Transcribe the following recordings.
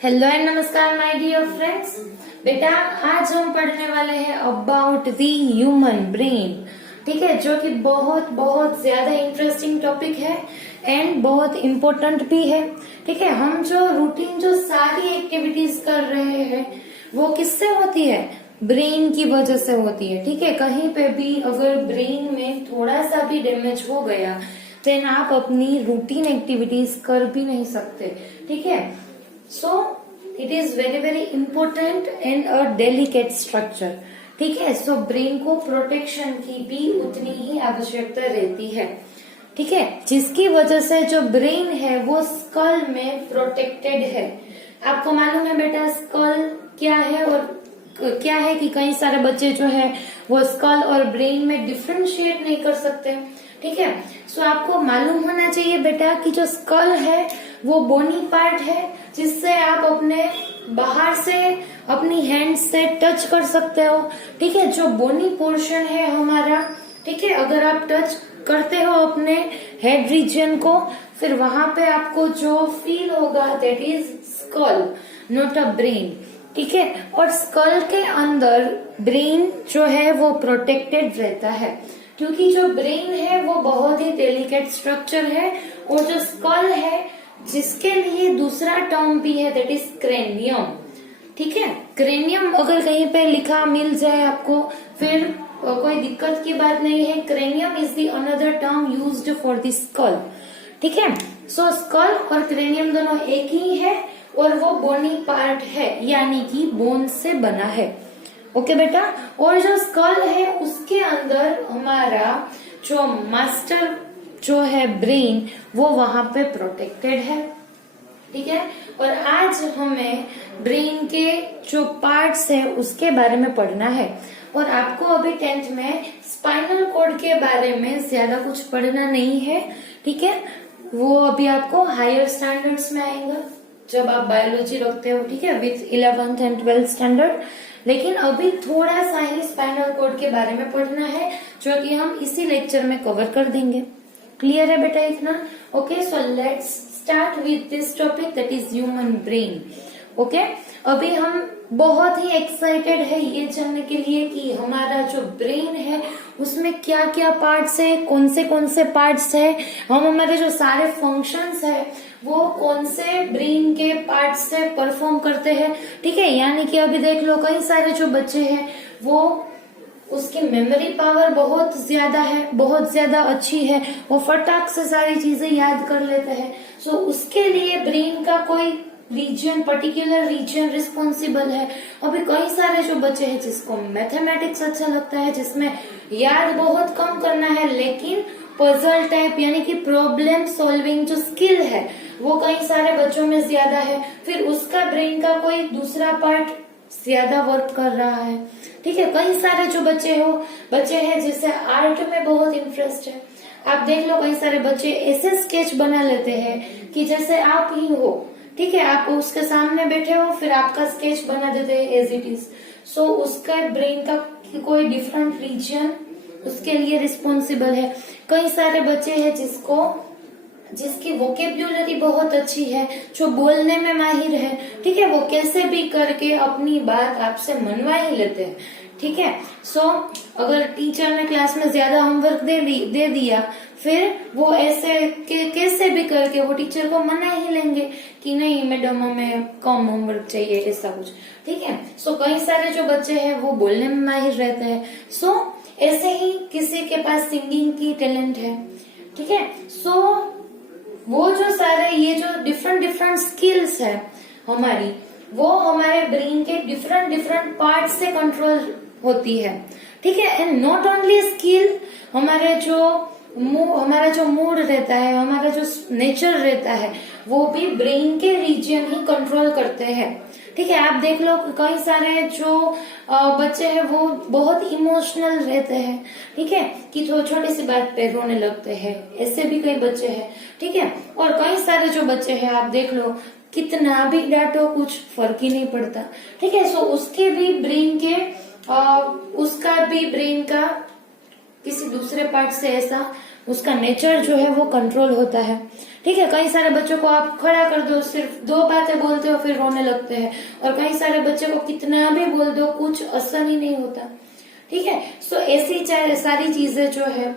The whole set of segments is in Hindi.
हेलो एंड नमस्कार माय डियर फ्रेंड्स। बेटा आज हम पढ़ने वाले हैं अबाउट द ह्यूमन ब्रेन। ठीक है, जो कि बहुत बहुत ज्यादा इंटरेस्टिंग टॉपिक है एंड बहुत इम्पोर्टेंट भी है। ठीक है, हम जो रूटीन जो सारी एक्टिविटीज कर रहे हैं वो किससे होती है? ब्रेन की वजह से होती है। ठीक है, कहीं पे भी अगर ब्रेन में थोड़ा सा भी डैमेज हो गया देन आप अपनी रूटीन एक्टिविटीज कर भी नहीं सकते। ठीक है, so it is very very important and a delicate structure. ठीक है, सो ब्रेन को प्रोटेक्शन की भी उतनी ही आवश्यकता रहती है। ठीक है, जिसकी वजह से जो ब्रेन है वो स्कल में प्रोटेक्टेड है। आपको मालूम है बेटा स्कल क्या है और क्या है कि कई सारे बच्चे जो है वो स्कल और ब्रेन में डिफरेंशिएट नहीं कर सकते। ठीक है, सो आपको मालूम होना चाहिए बेटा कि जो स्कल है वो बोनी पार्ट है जिससे आप अपने बाहर से अपनी हैंड से टच कर सकते हो। ठीक है, जो बोनी पोर्शन है हमारा, ठीक है, अगर आप टच करते हो अपने हेड रीजन को फिर वहां पे आपको जो फील होगा that is skull, not a brain. ठीक है, और स्कल के अंदर ब्रेन जो है वो प्रोटेक्टेड रहता है क्योंकि जो ब्रेन है वो बहुत ही डेलिकेट स्ट्रक्चर है और जो स्कल है जिसके लिए दूसरा टर्म भी है दैट इज क्रेनियम। ठीक है, क्रेनियम अगर कहीं पे लिखा मिल जाए आपको फिर कोई दिक्कत की बात नहीं है। Cranium is the another term used for the skull. ठीक है, सो स्कल और क्रेनियम दोनों एक ही है और वो बोनी पार्ट है यानी कि बोन से बना है। ओके बेटा, और जो स्कल है उसके अंदर हमारा जो मास्टर जो है ब्रेन वो वहां पे प्रोटेक्टेड है। ठीक है, और आज हमें ब्रेन के जो पार्ट्स है उसके बारे में पढ़ना है और आपको अभी 10th में स्पाइनल कॉर्ड के बारे में ज्यादा कुछ पढ़ना नहीं है। ठीक है, वो अभी आपको हायर स्टैंडर्ड्स में आएगा जब आप बायोलॉजी रखते हो। ठीक है, with 11th and 12th standard. लेकिन अभी थोड़ा सा ही स्पाइनल कॉर्ड के बारे में पढ़ना है जो कि हम इसी लेक्चर में कवर कर देंगे। क्लियर है बेटा इतना? Okay, so let's start with this topic that is human brain. Okay, अभी हम बहुत ही एक्साइटेड है ये जानने के लिए कि हमारा जो ब्रेन है उसमें क्या क्या पार्ट्स है, कौन से पार्ट्स है, हम हमारे जो सारे फंक्शंस है वो कौन से ब्रेन के पार्ट से परफॉर्म करते हैं। ठीक है, यानी कि अभी देख लो कई सारे जो बच्चे हैं वो उसकी मेमोरी पावर बहुत ज्यादा है, बहुत ज्यादा अच्छी है, वो फटाक से सारी चीजें याद कर लेते हैं। सो उसके लिए ब्रेन का कोई रीजन, पर्टिकुलर रीजन रिस्पॉन्सिबल है। अभी कई सारे जो बच्चे हैं जिसको मैथमेटिक्स अच्छा लगता है, जिसमें याद बहुत कम करना है लेकिन पजल टाइप यानी कि प्रॉब्लम सॉल्विंग जो स्किल है वो कई सारे बच्चों में ज्यादा है, फिर उसका ब्रेन का कोई दूसरा पार्ट ज्यादा वर्क कर रहा है। ठीक है, कई सारे जो बच्चे हैं जिसे आर्ट में बहुत इंटरेस्ट है। आप देख लो कई सारे बच्चे ऐसे स्केच बना लेते हैं कि जैसे आप ही हो। ठीक है, आप उसके सामने बैठे हो फिर आपका स्केच बना देते हैं एज इट इज। सो उसका ब्रेन का कोई डिफरेंट रीजन उसके लिए रिस्पॉन्सिबल है। कई सारे बच्चे हैं जिसकी वोकेब्युलरी बहुत अच्छी है, जो बोलने में माहिर है। ठीक है, वो कैसे भी करके अपनी बात आपसे मनवा ही लेते हैं। ठीक है, सो अगर टीचर ने क्लास में ज्यादा होमवर्क दे दिया फिर वो ऐसे कैसे भी करके वो टीचर को मना ही लेंगे कि नहीं मैडम हमें कम होमवर्क चाहिए, ऐसा कुछ। ठीक है, सो कई सारे जो बच्चे हैं वो बोलने में माहिर रहते हैं। सो ऐसे ही किसी के पास सिंगिंग की टैलेंट है। ठीक है, सो वो जो सारे ये जो डिफरेंट स्किल्स है हमारी वो हमारे ब्रेन के डिफरेंट पार्ट से कंट्रोल होती है। ठीक है, एंड नॉट ओनली स्किल, हमारा जो मूड रहता है, हमारा जो नेचर रहता है वो भी ब्रेन के रीजन ही कंट्रोल करते हैं। ठीक है, आप देख लो कई सारे जो बच्चे हैं वो बहुत इमोशनल रहते हैं। ठीक है, कि छोटी सी बात पे रोने लगते हैं, ऐसे भी कई बच्चे हैं। ठीक है, और कई सारे जो बच्चे हैं आप देख लो कितना भी डांटो कुछ फर्क ही नहीं पड़ता। ठीक है, सो उसका भी ब्रेन का किसी दूसरे पार्ट से ऐसा उसका नेचर जो है वो कंट्रोल होता है। ठीक है, कई सारे बच्चों को आप खड़ा कर दो, सिर्फ 2 बातें बोलते हो फिर रोने लगते हैं, और कई सारे बच्चे को कितना भी बोल दो कुछ असर ही नहीं होता। ठीक है, सो ऐसी सारी चीजें जो है,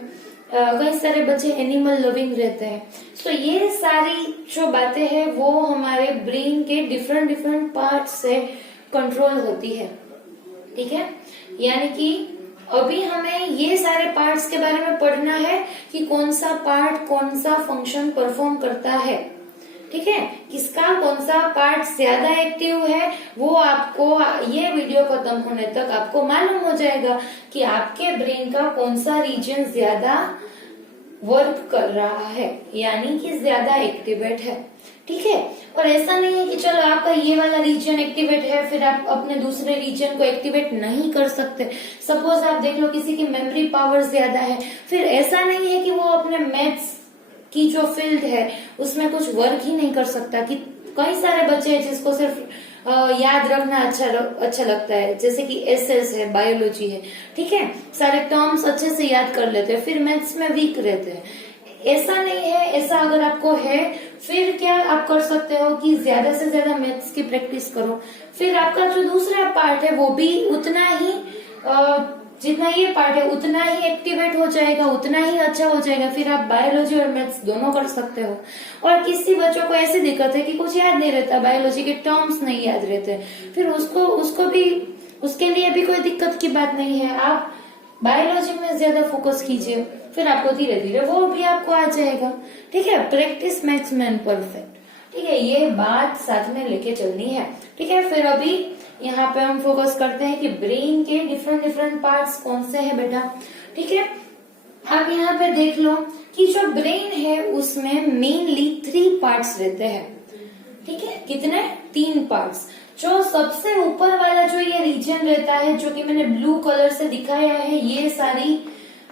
कई सारे बच्चे एनिमल लविंग रहते हैं। सो ये सारी जो बातें हैं वो हमारे ब्रेन के डिफरेंट पार्ट से कंट्रोल होती है। ठीक है, यानी कि अभी हमें ये सारे पार्ट्स के बारे में पढ़ना है कि कौन सा पार्ट कौन सा फंक्शन परफॉर्म करता है। ठीक है, किसका कौन सा पार्ट ज्यादा एक्टिव है वो आपको ये वीडियो खत्म होने तक आपको मालूम हो जाएगा कि आपके ब्रेन का कौन सा रीजन ज्यादा वर्क कर रहा है, यानी कि ज्यादा एक्टिवेट है। ठीक है, और ऐसा नहीं है कि चलो आपका ये वाला रीजन एक्टिवेट है फिर आप अपने दूसरे रीजन को एक्टिवेट नहीं कर सकते। सपोज आप देख लो किसी की मेमोरी पावर ज्यादा है, फिर ऐसा नहीं है कि वो अपने मैथ्स की जो फील्ड है उसमें कुछ वर्क ही नहीं कर सकता। कि कई सारे बच्चे हैं जिसको सिर्फ याद रखना अच्छा लगता है, जैसे कि एसएस है, बायोलॉजी है। ठीक है, सारे टर्म्स अच्छे से याद कर लेते हैं, फिर मैथ्स में वीक रहते हैं। ऐसा नहीं है, ऐसा अगर आपको है फिर क्या आप कर सकते हो कि ज्यादा से ज्यादा मैथ्स की प्रैक्टिस करो, फिर आपका जो दूसरा पार्ट है वो भी उतना ही जितना ये पार्ट है उतना ही एक्टिवेट हो जाएगा, उतना ही अच्छा हो जाएगा, फिर आप बायोलॉजी और मैथ्स दोनों कर सकते हो। और किसी बच्चों को ऐसी दिक्कत है कि कुछ याद नहीं रहता, बायोलॉजी के टर्म्स नहीं याद रहते, फिर उसको भी उसके लिए भी कोई दिक्कत की बात नहीं है। आप बायोलॉजी में ज्यादा फोकस कीजिए, फिर आपको धीरे धीरे वो भी आपको आ जाएगा। ठीक है, प्रैक्टिस मेक्स मैन परफेक्ट। ठीक है, ये बात साथ में लेके चलनी है। ठीक है, फिर अभी यहाँ पे हम फोकस करते हैं कि ब्रेन के डिफरेंट पार्ट्स कौन से हैं बेटा। ठीक है, आप यहाँ पे देख लो कि जो ब्रेन है उसमें मेनली 3 पार्ट्स रहते हैं। ठीक है, कितने? 3 पार्ट्स। जो सबसे ऊपर वाला जो ये रीजन रहता है, जो कि मैंने ब्लू कलर से दिखाया है, ये सारी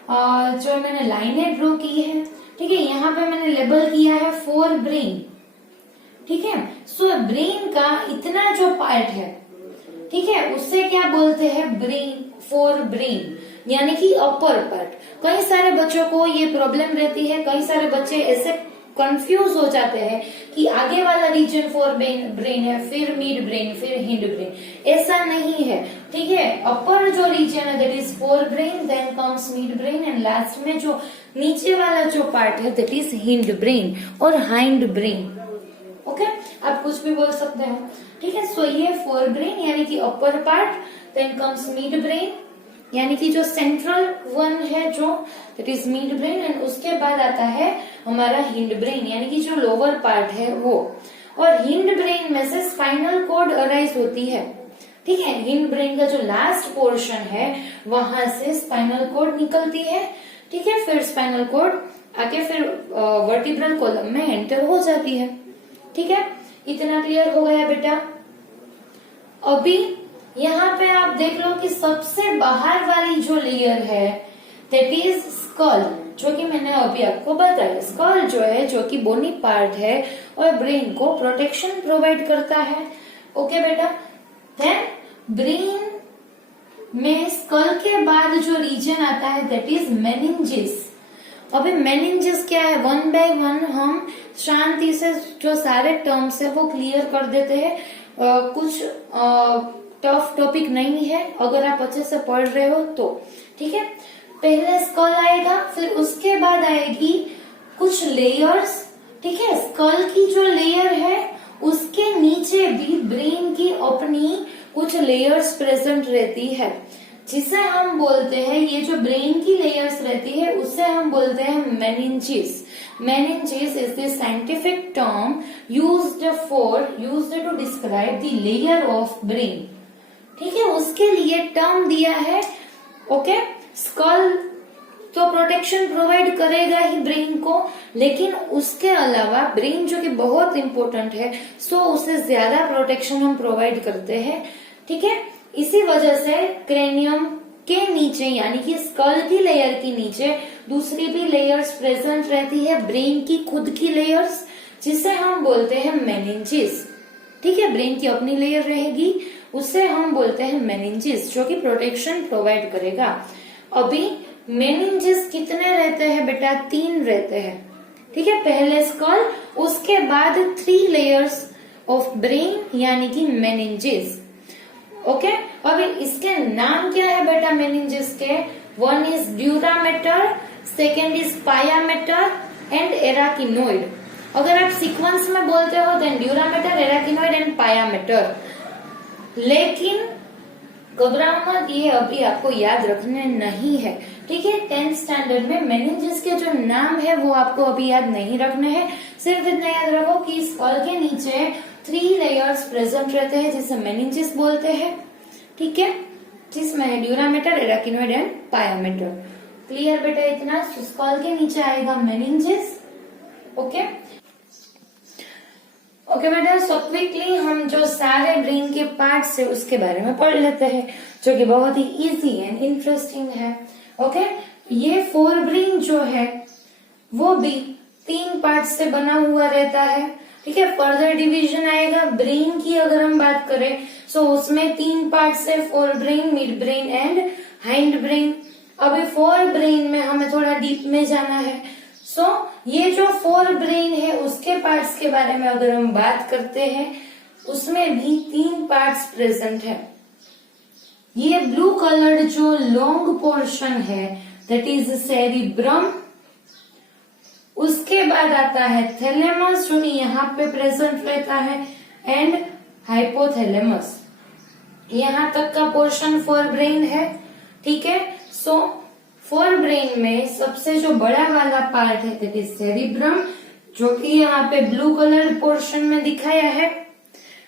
जो मैंने लाइनें ड्रॉ की है। ठीक है, यहाँ पे मैंने लेबल किया है फोर ब्रेन। ठीक है, सो ब्रेन का इतना जो पार्ट है, ठीक है, उससे क्या बोलते हैं? ब्रेन, फोर ब्रेन, यानी कि अपर पार्ट। कई सारे बच्चों को ये प्रॉब्लम रहती है, कई सारे बच्चे ऐसे कंफ्यूज हो जाते हैं कि आगे वाला रीजन फोर ब्रेन है, फिर मिड ब्रेन, फिर हिंड ब्रेन। ऐसा नहीं है। ठीक है, अपर जो रीजन है that is forebrain, then comes midbrain, and last में जो नीचे वाला जो पार्ट है दैट इज हिंड ब्रेन और हाइंड ब्रेन। ओके, आप कुछ भी बोल सकते हो। ठीक है, सो ये फोर ब्रेन यानी कि upper part, then comes midbrain यानी कि जो सेंट्रल वन है जो that is midbrain, and उसके बाद आता है हमारा हिंड ब्रेन यानी कि जो लोअर पार्ट है वो। और हिंड ब्रेन में से स्पाइनल कॉर्ड अराइज होती है। ठीक है, हिंड ब्रेन का जो लास्ट पोर्शन है वहां से स्पाइनल कॉर्ड निकलती है। ठीक है, फिर स्पाइनल कॉर्ड आके फिर वर्टिब्रल कॉलम में एंटर हो जाती है। ठीक है, इतना क्लियर हो गया बेटा। अभी यहाँ पे आप देख लो कि सबसे बाहर वाली जो लेयर है दैट इज स्कल, जो कि मैंने अभी आपको बताया। स्कल जो है, जो कि बोनी पार्ट है और ब्रेन को प्रोटेक्शन प्रोवाइड करता है। ओके बेटा, देन ब्रेन में स्कल के बाद जो रीजन आता है दैट इज मेनिंजेस। अभी मेनिंजेस क्या है, वन बाय वन हम शांति से जो सारे टर्म्स है वो क्लियर कर देते हैं। कुछ टफ टॉपिक नहीं है अगर आप अच्छे से पढ़ रहे हो तो। ठीक है, पहले स्कल आएगा, फिर उसके बाद आएगी कुछ लेयर्स। ठीक है, स्कल की जो लेयर है उसके नीचे भी ब्रेन की अपनी कुछ लेयर्स प्रेजेंट रहती है, जिसे हम बोलते हैं, ये जो ब्रेन की लेयर्स रहती है उसे हम बोलते हैं meninges. Meninges is the scientific term used to describe the layer of brain. ठीक है, उसके लिए टर्म दिया है। ओके, स्कल तो प्रोटेक्शन प्रोवाइड करेगा ही ब्रेन को, लेकिन उसके अलावा ब्रेन जो कि बहुत इंपॉर्टेंट है, सो उसे ज्यादा प्रोटेक्शन हम प्रोवाइड करते हैं। ठीक है, इसी वजह से क्रेनियम के नीचे यानी कि स्कल की लेयर के नीचे दूसरी भी लेयर्स प्रेजेंट रहती है, ब्रेन की खुद की लेयर्स, जिसे हम बोलते हैं मेनिंजेस। ठीक है, ब्रेन की अपनी लेयर रहेगी, उसे हम बोलते हैं मेनिंजेस, जो कि प्रोटेक्शन प्रोवाइड करेगा। अभी मेनिंजेस कितने रहते हैं बेटा? 3 रहते हैं, ठीक है। पहले स्कल, उसके बाद 3 लेयर्स ऑफ ब्रेन यानी कि मेनिंजेस। ओके, अब इसके नाम क्या है बेटा मेनिंजेस के? One is dura mater, second is pia mater and arachnoid. अगर आप सीक्वेंस में बोलते हो then dura mater, arachnoid and pia mater. लेकिन घबराओ मत, ये अभी आपको याद रखने नहीं है, ठीक है। 10th स्टैंडर्ड में मेनिंजेस के जो नाम है वो आपको अभी याद नहीं रखने हैं। सिर्फ इतना याद रखो कि स्कल के नीचे 3 लेयर्स प्रेजेंट रहते हैं जिसे मेनिंजेस बोलते हैं, ठीक है, जिसमें है dura mater, arachnoid and pia mater. Clear बेटा इतना? स्कल के नीचे आएगा मेनिंजेस। ओके ओके बेटा, सो क्विकली हम जो सारे ब्रेन के पार्ट्स है उसके बारे में पढ़ लेते हैं, जो कि बहुत ही इजी एंड इंटरेस्टिंग है। ओके, ये फोर ब्रेन जो है वो भी 3 पार्ट से बना हुआ रहता है, ठीक है। फर्दर डिवीजन आएगा ब्रेन की अगर हम बात करें, सो उसमें 3 पार्ट है, fore brain, mid brain and hind brain. अभी फोर ब्रेन में हमें थोड़ा डीप में जाना है। सो ये जो फोर ब्रेन है उसके पार्ट्स के बारे में अगर हम बात करते हैं, उसमें भी 3 पार्ट्स प्रेजेंट है। ये ब्लू कलर्ड जो लॉन्ग पोर्शन है दैट इज सेरिब्रम, उसके बाद आता है थैलेमस जो यहाँ पे प्रेजेंट रहता है, एंड हाइपोथैलेमस। यहाँ तक का पोर्शन फोर ब्रेन है, ठीक है। सो फोर ब्रेन में सबसे जो बड़ा वाला पार्ट है दैट इज सेरिब्रम, जो कि यहाँ पे ब्लू कलर पोर्शन में दिखाया है,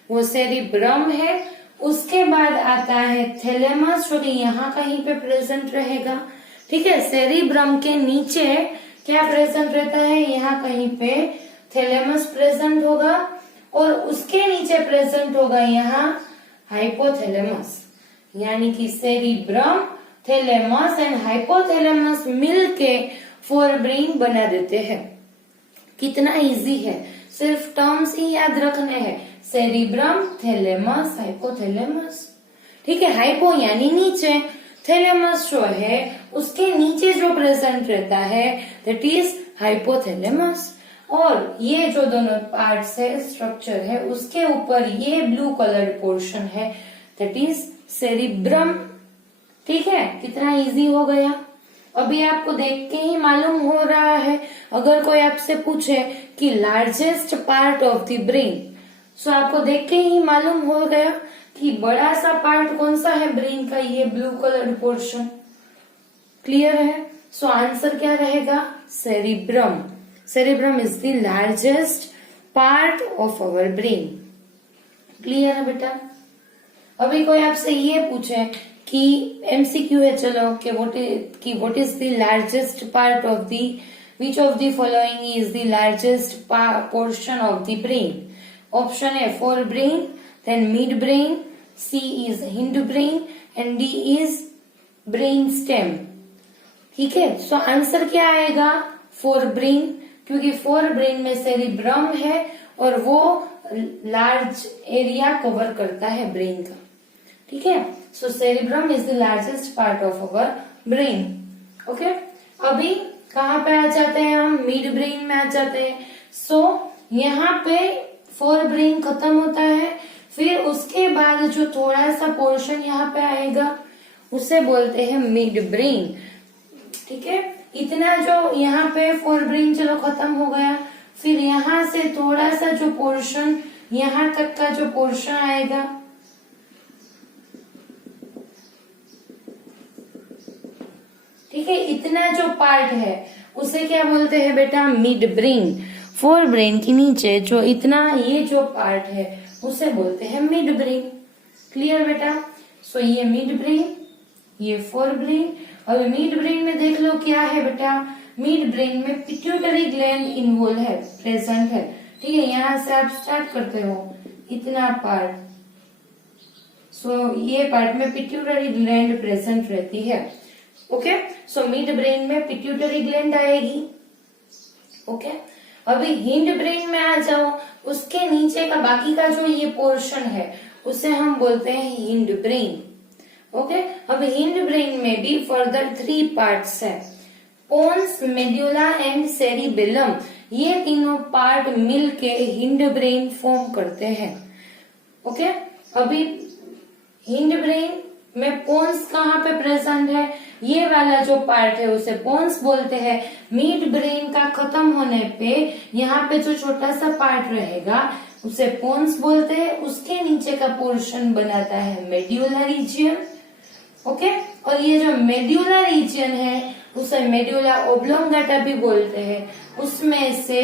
वो सेरिब्रम है। उसके बाद आता है थैलेमस जो कि यहाँ कहीं पे प्रेजेंट रहेगा, ठीक है। सेरिब्रम के नीचे क्या प्रेजेंट रहता है? यहाँ कहीं पे थैलेमस प्रेजेंट होगा, और उसके नीचे प्रेजेंट होगा यहाँ हाइपोथैलेमस। यानी कि सेरिब्रम, थैलेमस एंड हाइपोथैलेमस मिलके फोर ब्रेन बना देते हैं। कितना इजी है, सिर्फ टर्म्स ही याद रखने हैं, सेरिब्रम, थैलेमस, हाइपोथैलेमस, ठीक है। हाइपो यानी नीचे, थैलेमस जो है उसके नीचे जो प्रेजेंट रहता है दैट इज हाइपोथैलेमस, और ये जो दोनों पार्ट्स है, स्ट्रक्चर है, उसके ऊपर ये ब्लू कलर पोर्शन है दैट इज सेरिब्रम, ठीक है। कितना इजी हो गया, अभी आपको देख के ही मालूम हो रहा है। अगर कोई आपसे पूछे कि largest part of the brain, so आपको देख के ही मालूम हो गया कि बड़ा सा पार्ट कौन सा है ब्रेन का, ये ब्लू कलर पोर्शन। क्लियर है? सो आंसर क्या रहेगा? Cerebrum. Cerebrum is the largest part of our brain. Clear है बेटा? अभी कोई आपसे ये पूछे कि एमसीक्यू है, चलो कि what is the largest part of the, which of the following is the largest portion of the brain? Option है forebrain, then midbrain, C is hindbrain and D is brain stem, ठीक है। सो आंसर क्या आएगा? फोर ब्रेन, क्योंकि फोर ब्रेन में सेरिब्रम है और वो लार्ज एरिया कवर करता है ब्रेन का, ठीक है। So cerebrum is the largest part of our brain. Okay, अभी कहाँ पे आ जाते हैं हम? मिड ब्रेन में आ जाते हैं। सो यहाँ पे फोर ब्रेन खत्म होता है, फिर उसके बाद जो थोड़ा सा पोर्शन यहाँ पे आएगा उसे बोलते हैं मिड ब्रेन, ठीक है। इतना जो यहाँ पे फोर ब्रेन चलो खत्म हो गया, फिर यहाँ से थोड़ा सा जो पोर्शन, यहाँ तक का जो पोर्शन आएगा, ठीक है, इतना जो पार्ट है उसे क्या बोलते हैं बेटा? Mid brain. फोर ब्रेन के नीचे जो इतना ये जो पार्ट है उसे बोलते हैं मिड ब्रेन। क्लियर बेटा? सो ये मिड ब्रेन, ये फोर ब्रेन। अब मिड ब्रेन में देख लो क्या है बेटा? मिड ब्रेन में पिट्यूटरी ग्लैंड इन्वॉल्व है, प्रेजेंट है, ठीक है। यहाँ से आप स्टार्ट करते हो इतना पार्ट, सो ये पार्ट में पिट्यूटरी ग्लैंड प्रेजेंट रहती है। ओके, सो मिड ब्रेन में पिट्यूटरी ग्लैंड आएगी। ओके, अभी हिंड ब्रेन में आ जाओ, उसके नीचे का बाकी का जो ये पोर्शन है उसे हम बोलते हैं हिंड ब्रेन। ओके, अब हिंड ब्रेन में भी फर्दर 3 पार्ट्स है, पोन्स, मेड्यूला एंड सेरिबेलम। ये तीनों पार्ट मिलके हिंड ब्रेन फॉर्म करते हैं। ओके, अभी हिंड ब्रेन में पोन्स कहाँ पे प्रेजेंट है, ये वाला जो पार्ट है उसे पोन्स बोलते हैं। मिड ब्रेन का खत्म होने पे यहाँ पे जो छोटा सा पार्ट रहेगा उसे पोन्स बोलते हैं। उसके नीचे का पोर्शन बनाता है मेड्यूला रीजियन। ओके, और ये जो मेड्यूला रीजियन है उसे मेड्यूला ओब्लोंगाटा भी बोलते हैं। उसमें से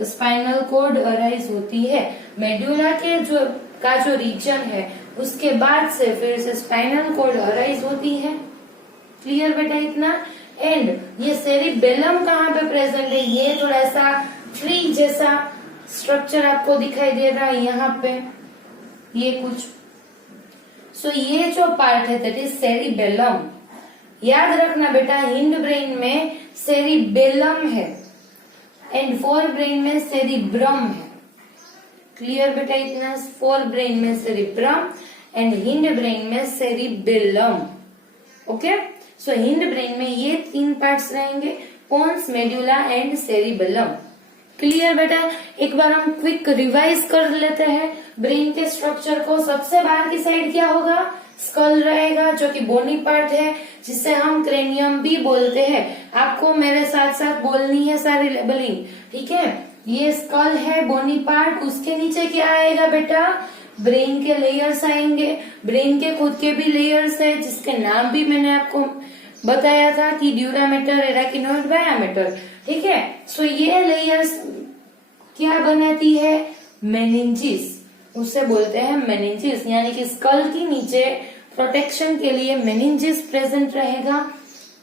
स्पाइनल कॉर्ड अराइज होती है। मेड्यूला के जो रीजन है उसके बाद से फिर से स्पाइनल कॉर्ड अराइज होती है। क्लियर बेटा इतना? एंड ये सेरिबेलम कहाँ पे प्रेजेंट है, ये थोड़ा सा ट्री जैसा स्ट्रक्चर आपको दिखाई दे रहा है यहाँ पे, ये कुछ। सो ये जो पार्ट है दैट इज सेरिबेलम। याद रखना बेटा, हिंड ब्रेन में सेरिबेलम है एंड फोर ब्रेन में सेरिब्रम है। क्लियर बेटा इतना? फोर ब्रेन में सेरिब्रम एंड हिंड ब्रेन में cerebellum. Okay, so hindbrain में ये 3 पार्ट्स रहेंगे, pons, medulla and cerebellum. Clear बेटा? एक बार हम क्विक रिवाइज कर लेते हैं ब्रेन के स्ट्रक्चर को। सबसे बाहर की साइड क्या होगा, स्कल रहेगा जो कि बोनी पार्ट है, जिसे हम क्रेनियम भी बोलते हैं। आपको मेरे साथ साथ बोलनी है सारी लेबलिंग, ठीक है? ये स्कल है, बोनी पार्ट। उसके नीचे क्या आएगा बेटा, ब्रेन के लेयर्स आएंगे। ब्रेन के खुद के भी लेयर्स है जिसके नाम भी मैंने आपको बताया था कि ड्यूरामेटर, एराकिनोइड, वायामेटर, ठीक है? सो ये लेयर्स क्या बनाती है, मेनिंजिस, उसे बोलते हैं मेनिंजिस। यानी कि स्कल के नीचे प्रोटेक्शन के लिए मेनिंजिस प्रेजेंट रहेगा।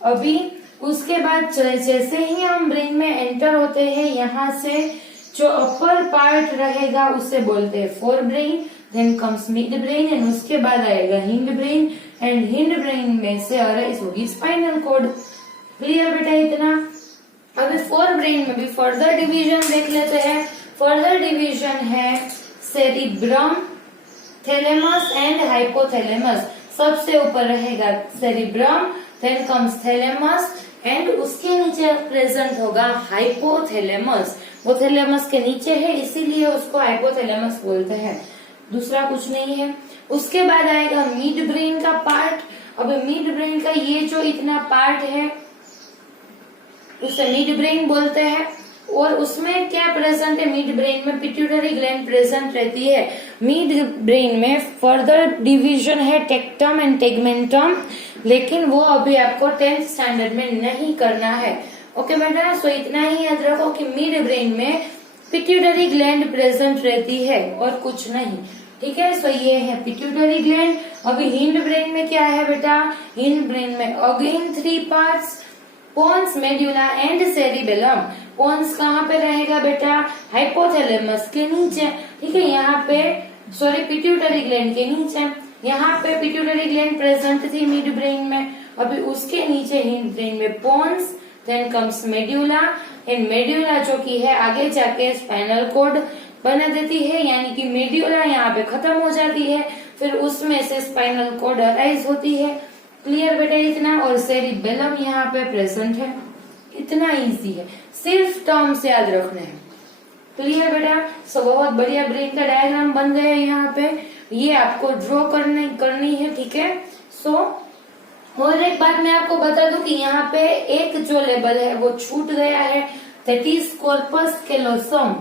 अभी उसके बाद जैसे ही हम ब्रेन में एंटर होते हैं, यहाँ से जो अपर पार्ट रहेगा उसे बोलते हैं forebrain, then comes midbrain and उसके बाद आएगा hindbrain and hindbrain में से अराइज होगी स्पाइनल कॉर्ड। क्लियर बेटा इतना? अभी फोर ब्रेन में भी फर्दर डिवीजन देख लेते हैं। फर्दर डिवीजन है सेरिब्रम, थैलेमस एंड हाइपोथैलेमस। सबसे ऊपर रहेगा cerebrum, then comes thalamus and उसके नीचे प्रेजेंट होगा हाइपोथैलेमस। वो थैलेमस के नीचे है इसीलिए उसको हाइपोथैलेमस बोलते हैं, दूसरा कुछ नहीं है। उसके बाद आएगा मिड ब्रेन का पार्ट। अब मिड ब्रेन का ये जो इतना पार्ट है उसे मिड ब्रेन बोलते हैं। और उसमें क्या प्रेजेंट है, मिड ब्रेन में पिट्यूटरी ग्लैंड प्रेजेंट रहती है। मिड ब्रेन में फर्दर डिवीजन है टेक्टम एंड टेगमेंटम, लेकिन वो अभी आपको 10th स्टैंडर्ड में नहीं करना है। ओके बेटा, सो इतना ही याद रखो कि मिड ब्रेन में पिट्यूटरी ग्लैंड प्रेजेंट रहती है और कुछ नहीं, ठीक है? सो ये है पिट्यूटरी ग्लैंड। अभी हिंड ब्रेन में क्या है बेटा, हिंड ब्रेन में again 3 parts, pons, medulla and cerebellum. Pons कहाँ पे रहेगा बेटा, हाइपोथैलेमस के नीचे, ठीक है? यहाँ पे सॉरी पिट्यूटरी ग्लैंड के नीचे। यहाँ पे पिट्यूटरी ग्लैंड प्रेजेंट थी मिड ब्रेन में। अभी उसके नीचे हिंड ब्रेन में pons, then comes medulla and medulla जो की है आगे जाके स्पाइनल कॉर्ड बना देती है, यानी कि मेड्यूला यहाँ पे खत्म हो जाती है, फिर उसमें से स्पाइनल कॉर्ड अराइज होती है। क्लियर बेटा इतना? और सेरिबेलम यहाँ पे प्रेजेंट है। इतना इजी है, सिर्फ टर्म्स याद रखने हैं। क्लियर बेटा? सो बहुत बढ़िया ब्रेन का डायग्राम बन गया है यहाँ पे, ये आपको ड्रॉ करनी है, ठीक है? सो और एक बात मैं आपको बता दूं कि यहाँ पे एक जो लेबल है वो छूट गया है, दैट इज कॉर्पस कैलोसम।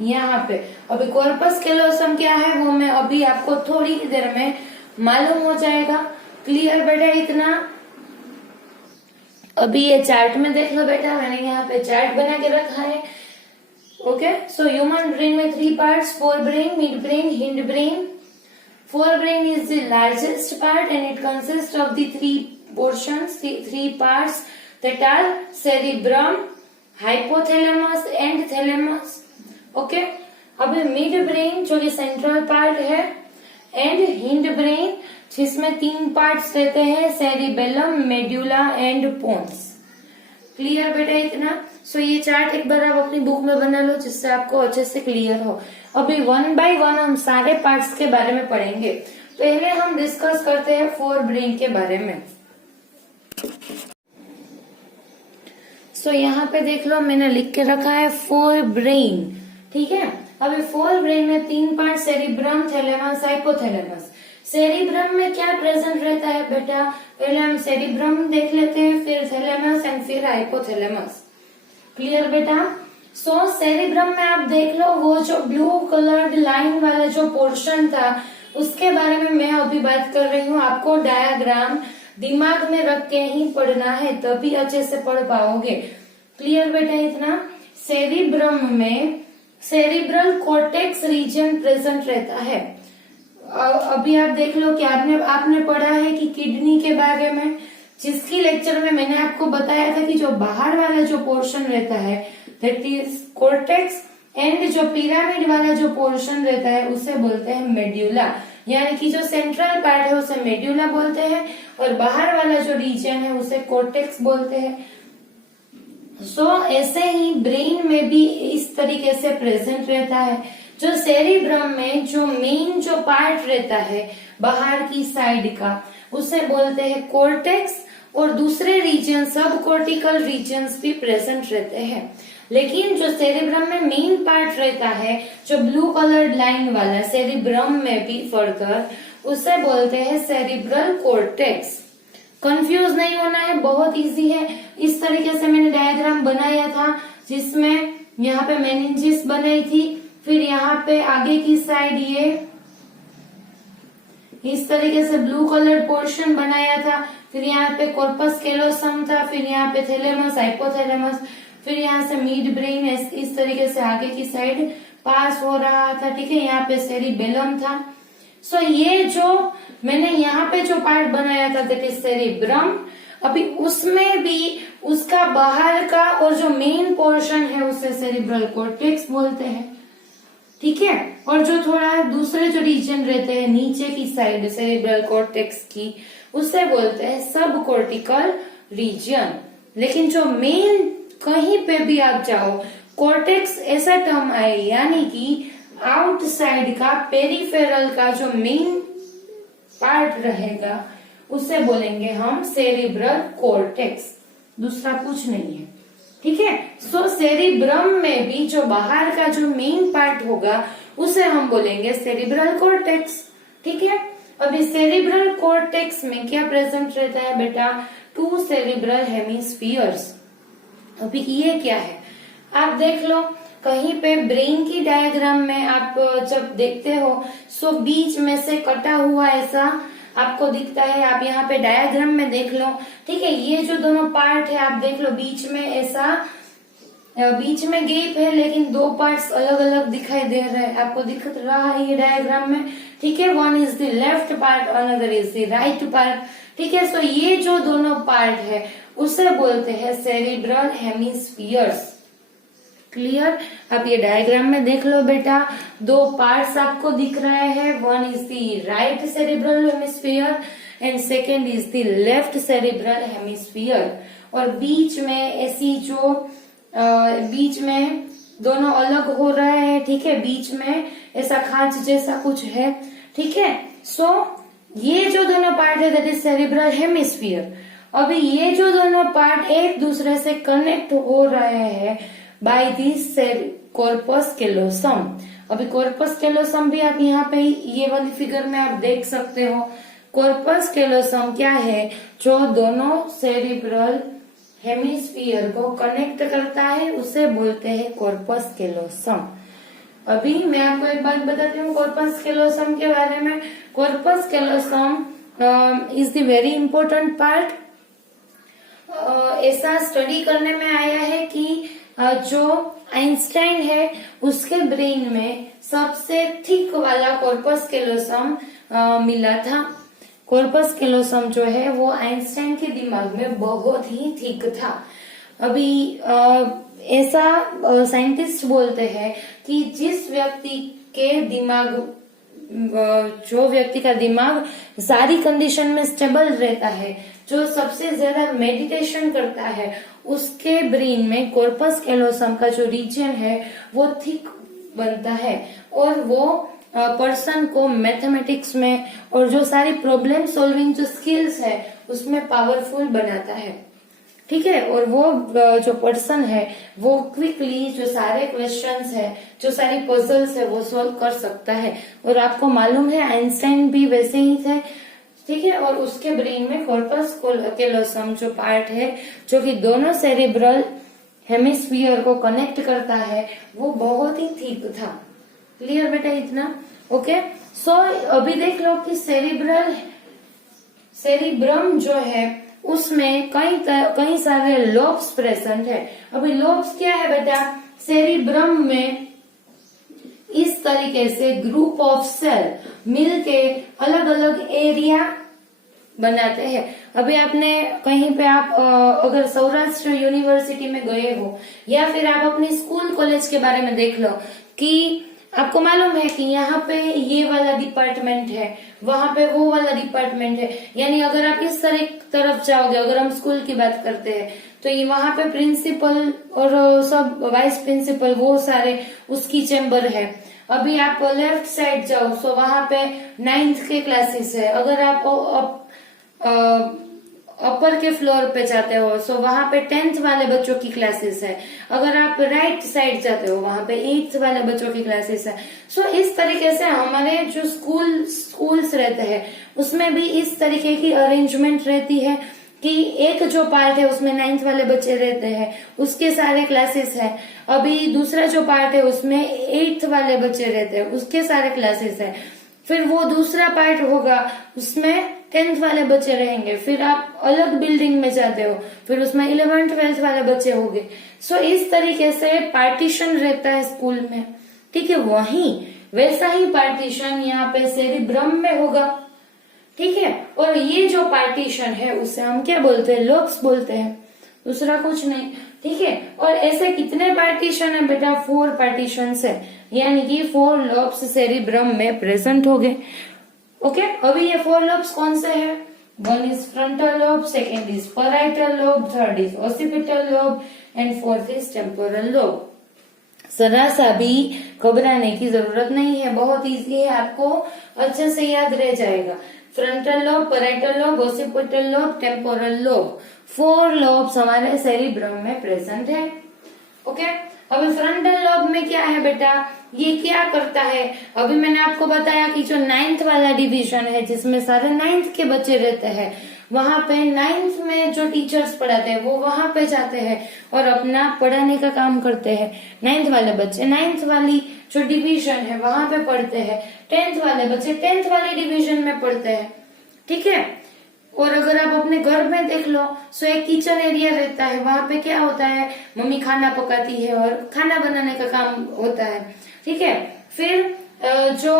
यहाँ पे अभी कॉर्पस कैलोसम क्या है वो मैं अभी आपको थोड़ी ही देर में मालूम हो जाएगा। क्लियर बेटा इतना? अभी ये चार्ट में देख लो बेटा, मैंने यहाँ पे चार्ट बना के रखा है। ओके, सो ह्यूमन ब्रेन में 3 parts, fore brain, mid brain, hind brain. Forebrain is the largest part and it consists of the 3 portions, 3 parts that are cerebrum, hypothalamus and thalamus. Okay? अब मिड ब्रेन जो कि सेंट्रल पार्ट है एंड हिंड ब्रेन जिसमें 3 पार्ट्स रहते हैं, cerebellum, medulla and pons. Clear बेटा इतना? सो ये चार्ट एक बार आप अपनी बुक में बना लो जिससे आपको अच्छे से क्लियर हो। अभी 1 by 1 हम सारे पार्ट्स के बारे में पढ़ेंगे। पहले हम डिस्कस करते हैं फोर ब्रेन के बारे में। सो यहाँ पे देख लो मैंने लिख के रखा है फोर ब्रेन, ठीक है। अभी फोर ब्रेन में तीन part, cerebrum, thalamus, hypothalamus. Cerebrum में क्या प्रेजेंट रहता है बेटा? पहले हम सेरिब्रम देख लेते हैं, फिर थैलेमस एंड फिर हाइपोथैलेमस। क्लियर बेटा? सो सेरिब्रम में आप देख लो वो जो ब्लू कलर्ड लाइन वाला जो पोर्शन था उसके बारे में मैं अभी बात कर रही हूँ। आपको डायग्राम दिमाग में रख के ही पढ़ना है तभी अच्छे से पढ़ पाओगे। क्लियर बेटा इतना? सेरिब्रम में सेरिब्रल कॉर्टेक्स रीजन प्रेजेंट रहता है। अभी आप देख लो कि आपने पढ़ा है कि किडनी के बारे में, जिसकी लेक्चर में मैंने आपको बताया था कि जो बाहर वाला जो पोर्शन रहता है दैट इज कॉर्टेक्स, एंड जो पिरामिड वाला जो पोर्शन रहता है उसे बोलते हैं मेड्यूला। यानी कि जो सेंट्रल पार्ट है उसे मेड्यूला बोलते हैं और बाहर वाला जो रीजन है उसे कॉर्टेक्स बोलते हैं। सो ऐसे ही ब्रेन में भी इस तरीके से प्रेजेंट रहता है। जो सेरिब्रम में जो मेन जो पार्ट रहता है बाहर की साइड का उसे बोलते हैं कॉर्टेक्स, और दूसरे रीजन सब कॉर्टिकल रीजन्स भी प्रेजेंट रहते हैं। लेकिन जो सेरिब्रम में मेन पार्ट रहता है जो ब्लू कलर्ड लाइन वाला सेरिब्रम में भी फर्दर, उसे बोलते हैं सेरिब्रल कॉर्टेक्स। कंफ्यूज नहीं होना है, बहुत इजी है। इस तरीके से मैंने डायग्राम बनाया था जिसमें यहाँ पे मेनिंजिस बनाई थी, फिर यहाँ पे आगे की साइड ये इस तरीके से ब्लू कलर पोर्शन बनाया था, फिर यहाँ पे कॉर्पस कैलोसम था, फिर यहाँ पे थैलेमस, हाइपोथैलेमस, फिर यहाँ से मिड ब्रेन इस तरीके से आगे की साइड पास हो रहा था, ठीक है। यहाँ पे सेरिबेलम था। सो ये जो मैंने यहाँ पे जो पार्ट बनाया था दैट इज सेरिब्रम, अभी उसमें भी उसका बाहर का और जो मेन पोर्शन है उसे सेरिब्रल कॉर्टेक्स बोलते हैं, ठीक है। और जो थोड़ा दूसरे जो रीजन रहते हैं नीचे की साइड सेरिब्रल कॉर्टेक्स की उसे बोलते हैं सब कॉर्टिकल रीजन। लेकिन जो मेन कहीं पे भी आप जाओ कॉर्टेक्स ऐसा टर्म आए, यानी कि आउटसाइड का पेरिफेरल का जो मेन पार्ट रहेगा उसे बोलेंगे हम सेरिब्रल कॉर्टेक्स, दूसरा कुछ नहीं है, ठीक है। सो सेरिब्रम में भी जो बाहर का जो मेन पार्ट होगा उसे हम बोलेंगे सेरिब्रल कॉर्टेक्स, ठीक है। अभी सेरिब्रल कॉर्टेक्स में क्या प्रेजेंट रहता है बेटा? To cerebral hemispheres. अभी ये क्या है आप देख लो, कहीं पे ब्रेन की डायग्राम में आप जब देखते हो सो बीच में से कटा हुआ ऐसा आपको दिखता है। आप यहाँ पे डायग्राम में देख लो, ठीक है। ये जो दोनों पार्ट है आप देख लो, बीच में ऐसा बीच में गैप है लेकिन दो पार्ट्स अलग अलग दिखाई दे रहे हैं, आपको दिख रहा है ये डायग्राम में, ठीक है। One is the left part, another is the right part, ठीक है। सो ये जो दोनों पार्ट है उसे बोलते हैं सेरिब्रल हेमिस्फीयर्स। क्लियर? अब ये डायग्राम में देख लो बेटा, दो पार्ट्स आपको दिख रहे हैं, one is the right cerebral hemisphere and second is the left cerebral hemisphere. और बीच में ऐसी जो बीच में दोनों अलग हो रहे हैं, ठीक है। बीच में ऐसा खांच जैसा कुछ है, ठीक है। सो ये जो दोनों पार्ट है दैट इज सेरिब्रल हेमिस्फीयर। अभी ये जो दोनों पार्ट एक दूसरे से कनेक्ट हो रहे हैं बाय दिस कॉर्पस कैलोसम। अभी कॉर्पस कैलोसम भी आप यहाँ पे ये वाली फिगर में आप देख सकते हो। कॉर्पस कैलोसम क्या है? जो दोनों सेरिब्रल हेमिस्फीयर को कनेक्ट करता है उसे बोलते हैं कॉर्पस कैलोसम। अभी मैं आपको एक बात बताती हूँ कॉर्पस कैलोसम के बारे में। Corpus callosum is the very important part. ऐसा स्टडी करने में आया है कि जो आइंस्टाइन है उसके ब्रेन में सबसे थिक वाला कॉर्पस कैलोसम मिला था। कॉर्पस कैलोसम जो है वो आइंस्टाइन के दिमाग में बहुत ही थिक था। अभी ऐसा साइंटिस्ट बोलते हैं कि जिस व्यक्ति के दिमाग जो व्यक्ति का दिमाग सारी कंडीशन में स्टेबल रहता है, जो सबसे ज्यादा मेडिटेशन करता है, उसके ब्रेन में कॉर्पस कैलोसम का जो रीजन है वो थिक बनता है और वो पर्सन को मैथमेटिक्स में और जो सारी प्रॉब्लम सॉल्विंग जो स्किल्स है उसमें पावरफुल बनाता है। ठीक है, और वो जो पर्सन है वो क्विकली जो सारे क्वेश्चंस है, जो सारी पजल्स है वो सॉल्व कर सकता है। और आपको मालूम है आइंस्टाइन भी वैसे ही थे। ठीक है, और उसके ब्रेन में कॉर्पस कैलोसम जो पार्ट है जो कि दोनों सेरेब्रल हेमिस्फीयर को कनेक्ट करता है वो बहुत ही ठीक था। क्लियर बेटा इतना? ओके, सो अभी देख लो कि सेरिब्रम जो है उसमें कई सारे लोब्स प्रेजेंट है। अभी लोब्स क्या है बेटा? सेरिब्रम में इस तरीके से ग्रुप ऑफ सेल मिलके अलग अलग एरिया बनाते हैं। अभी आपने कहीं पे आप अगर सौराष्ट्र यूनिवर्सिटी में गए हो या फिर आप अपने स्कूल कॉलेज के बारे में देख लो कि आपको मालूम है कि यहाँ पे ये वाला डिपार्टमेंट है, वहां पे वो वाला डिपार्टमेंट है। यानी अगर आप इस तरफ जाओगे, अगर हम स्कूल की बात करते हैं तो ये वहां पे प्रिंसिपल और सब वाइस प्रिंसिपल वो सारे उसकी चैम्बर है। अभी आप लेफ्ट साइड जाओ तो वहां पे 9th के क्लासेस है। अगर आप अपर के फ्लोर पे जाते हो तो वहां पे 10th वाले बच्चों की क्लासेस है। अगर आप राइट साइड जाते हो वहां पे 8th वाले बच्चों की क्लासेस है। सो इस तरीके से हमारे जो स्कूल्स रहते हैं उसमें भी इस तरीके की अरेंजमेंट रहती है कि एक जो पार्ट है उसमें 9th वाले बच्चे रहते हैं, उसके सारे क्लासेस है। अभी दूसरा जो पार्ट है उसमें 8th वाले बच्चे रहते हैं, उसके सारे क्लासेस है। फिर वो दूसरा पार्ट होगा उसमें 10th वाले बच्चे रहेंगे। फिर आप अलग बिल्डिंग में जाते हो, फिर उसमें 11th 12th वाले बच्चे होंगे। सो इस तरीके से पार्टीशन रहता है स्कूल में। ठीक है, वैसा ही पार्टीशन यहाँ पे सेरिब्रम में होगा। ठीक है, और ये जो पार्टीशन है उसे हम क्या बोलते हैं? लोब्स बोलते हैं, दूसरा कुछ नहीं। ठीक है, और ऐसे कितने पार्टीशन है बेटा? 4 पार्टीशन है, यानी कि 4 लोब्स सेरिब्रम में प्रेजेंट हो गए। ओके, अभी ये 4 लोब्स कौन से हैं? 1 is frontal lobe, 2nd is parietal lobe, 3rd is occipital lobe and 4th is temporal lobe. जरा सा भी घबराने की जरूरत नहीं है, बहुत इजी है, आपको अच्छे से याद रह जाएगा। Frontal lobe, parietal lobe, occipital lobe, temporal lobe, 4 lobes हमारे सेरिब्रम में प्रेजेंट है। ओके, अभी फ्रंटल लोब में क्या है बेटा? ये क्या करता है? अभी मैंने आपको बताया कि जो 9th वाला डिवीजन है जिसमें सारे 9th के बच्चे रहते हैं, वहां पे 9th में जो टीचर्स पढ़ाते हैं वो वहां पे जाते हैं और अपना पढ़ाने का काम करते हैं। 9th वाले बच्चे 9th वाली जो डिवीजन है वहां पे पढ़ते हैं, 10th वाले बच्चे 10th वाले डिवीजन में पढ़ते हैं। ठीक है, और अगर आप अपने घर में देख लो तो एक किचन एरिया रहता है, वहां पे क्या होता है? मम्मी खाना पकाती है और खाना बनाने का काम होता है। ठीक है, फिर जो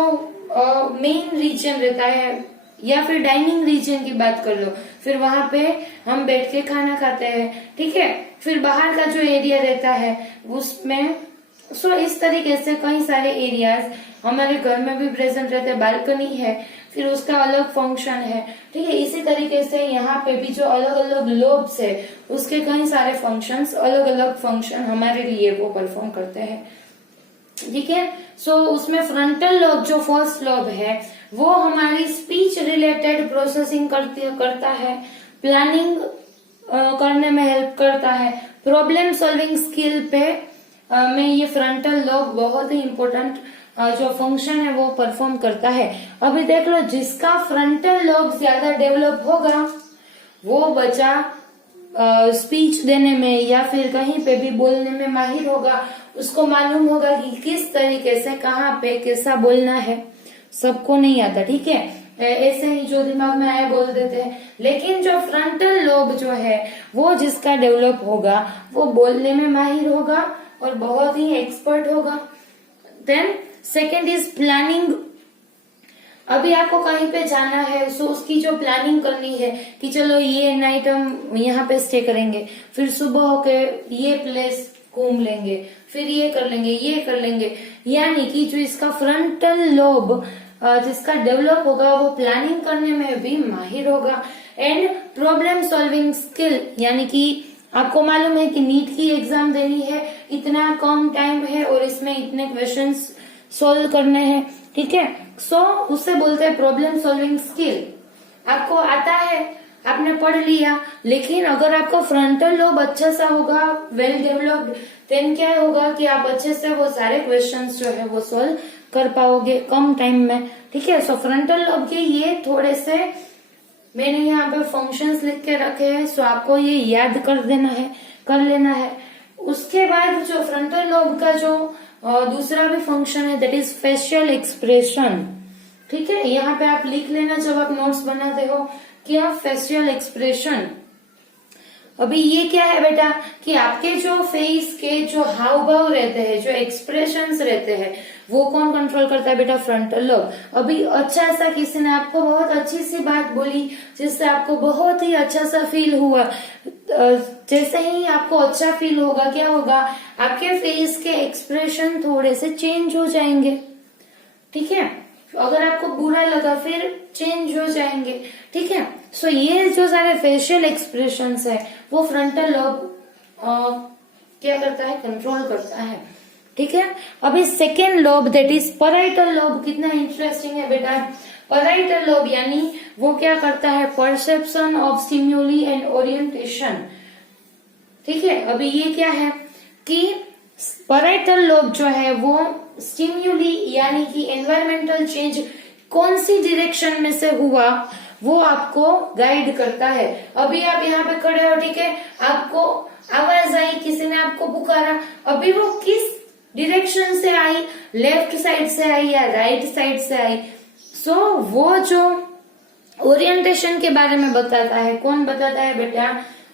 मेन रीजन रहता है या फिर डाइनिंग रीजन की बात कर लो, फिर वहां पे हम बैठ के खाना खाते हैं। ठीक है, फिर बाहर का जो एरिया रहता है उसमें इस तरीके से कई सारे एरियाज हमारे घर में भी प्रेजेंट रहते हैं। बालकनी है, फिर उसका अलग फंक्शन है। ठीक है, इसी तरीके से यहाँ पे भी जो अलग अलग लोब्स है उसके कई सारे फंक्शंस, अलग अलग फंक्शन हमारे लिए वो परफॉर्म करते हैं। ठीक है, सो उसमें फ्रंटल लोब जो फर्स्ट लोब है वो हमारी स्पीच रिलेटेड प्रोसेसिंग करता है, प्लानिंग करने में हेल्प करता है, प्रॉब्लम सॉल्विंग स्किल पे में ये फ्रंटल लोब बहुत ही इम्पोर्टेंट जो फंक्शन है वो परफॉर्म करता है। अभी देख लो, जिसका फ्रंटल लोब ज्यादा डेवलप होगा वो बच्चा स्पीच देने में या फिर कहीं पे भी बोलने में माहिर होगा। उसको मालूम होगा कि किस तरीके से कहाँ पे कैसा बोलना है। सबको नहीं आता, ठीक है, ऐसे ही जो दिमाग में आए बोल देते हैं। लेकिन जो फ्रंटल लोब जो है वो जिसका डेवलप होगा वो बोलने में माहिर होगा और बहुत ही एक्सपर्ट होगा। Then second is planning. अभी आपको कहीं पे जाना है सो उसकी जो प्लानिंग करनी है कि चलो ये नाइट हम यहाँ पे स्टे करेंगे, फिर सुबह होके ये प्लेस घूम लेंगे, फिर ये कर लेंगे, ये कर लेंगे। यानी कि जो इसका फ्रंटल लोब जिसका डेवलप होगा वो प्लानिंग करने में भी माहिर होगा। एंड प्रॉब्लम सॉल्विंग स्किल, यानी कि आपको मालूम है कि नीट की एग्जाम देनी है, इतना कम टाइम है और इसमें इतने क्वेश्चंस सोल्व करने हैं। ठीक है। सो उससे बोलते हैं प्रॉब्लम सॉल्विंग स्किल। आपको आता है, आपने पढ़ लिया, लेकिन अगर आपका फ्रंटल लोब अच्छा सा होगा, वेल डेवलप्ड, देन क्या होगा कि आप अच्छे से वो सारे क्वेश्चंस जो है वो सॉल्व कर पाओगे कम टाइम में। ठीक है। सो फ्रंटल लोब के ये थोड़े से मैंने यहाँ पे फंक्शंस लिख के रखे हैं, सो आपको ये याद कर लेना है। उसके बाद जो फ्रंटल लोब का जो दूसरा भी फंक्शन है, दैट इज फेशियल एक्सप्रेशन। ठीक है। यहाँ पे आप लिख लेना जब आप नोट्स बनाते हो कि आप फेशियल एक्सप्रेशन। अभी ये क्या है बेटा कि आपके जो फेस के जो हाव भाव रहते हैं, जो एक्सप्रेशंस रहते हैं, वो कौन कंट्रोल करता है बेटा? Frontal lobe. अभी अच्छा सा किसी ने आपको बहुत अच्छी सी बात बोली जिससे आपको बहुत ही अच्छा सा फील हुआ, जैसे ही आपको अच्छा फील होगा क्या होगा, आपके फेस के एक्सप्रेशन थोड़े से चेंज हो जाएंगे। ठीक है। अगर आपको बुरा लगा फिर चेंज हो जाएंगे। ठीक है। सो ये जो सारे फेशियल एक्सप्रेशंस है वो फ्रंटल लोब क्या करता है? कंट्रोल करता है। ठीक है। अभी second lobe that is parietal lobe. कितना इंटरेस्टिंग है बेटा। पैराइटल लोब यानी वो क्या करता है? Perception of stimuli and orientation. ठीक है। अभी ये क्या है कि पैराइटल लोब जो है वो स्टिम्युली यानी कि एनवायरमेंटल चेंज कौन सी डायरेक्शन में से हुआ वो आपको गाइड करता है। अभी आप यहाँ पे खड़े हो, ठीक है, आपको आवाज आई, किसी ने आपको पुकारा, अभी वो किस डायरेक्शन से आई, लेफ्ट साइड से आई या राइट साइड से आई। सो वो जो ओरिएंटेशन के बारे में बताता है, कौन बताता है बेटा?